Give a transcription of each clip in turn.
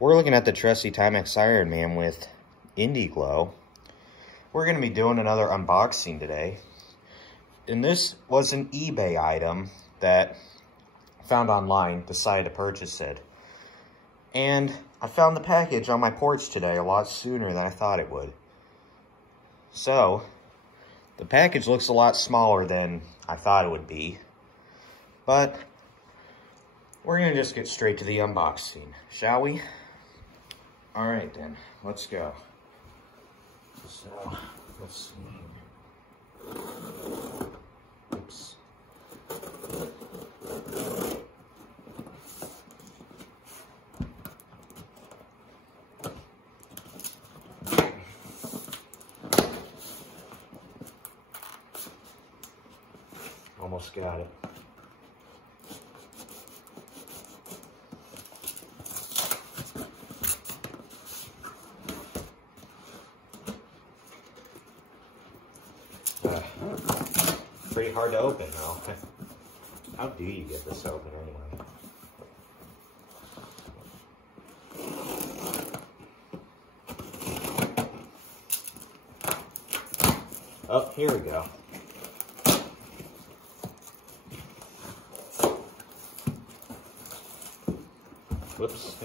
We're looking at the trusty Timex Iron Man with Indie Glow. We're going to be doing another unboxing today. And this was an eBay item that I found online, decided to purchase it. And I found the package on my porch today a lot sooner than I thought it would. So, the package looks a lot smaller than I thought it would be. But we're going to just get straight to the unboxing, shall we? Alright then, let's go. So, let's see. Oops. Almost got it. Pretty hard to open though. How do you get this open anyway? Oh, here we go. Whoops.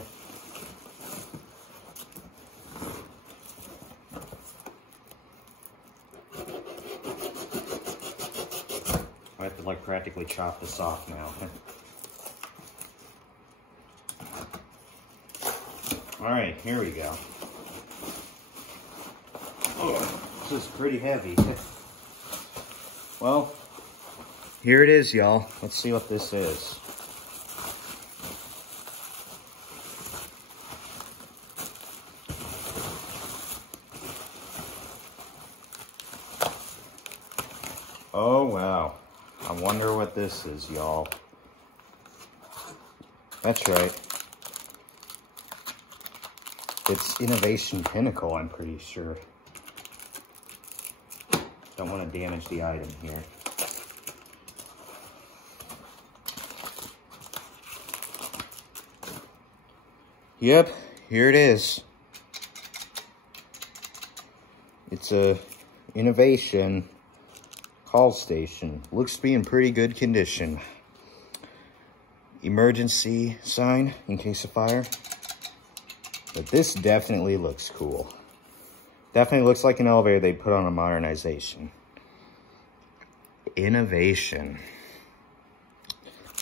I have to like practically chop this off now. Alright, here we go. Oh, this is pretty heavy. Well, here it is, y'all. Let's see what this is. Oh, wow. I wonder what this is, y'all. That's right. It's Innovation Pinnacle, I'm pretty sure. Don't want to damage the item here. Yep, here it is. It's a Innovation call station. Looks to be in pretty good condition. Emergency sign in case of fire. But this definitely looks cool. Definitely looks like an elevator they put on a modernization. Innovation.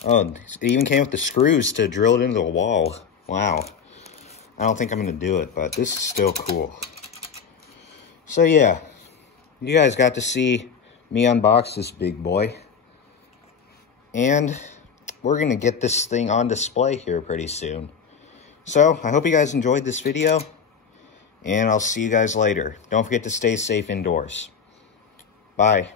Oh, it even came with the screws to drill it into the wall. Wow. I don't think I'm going to do it, but this is still cool. So yeah, you guys got to see me unbox this big boy. And we're going to get this thing on display here pretty soon. So, I hope you guys enjoyed this video. And I'll see you guys later. Don't forget to stay safe indoors. Bye.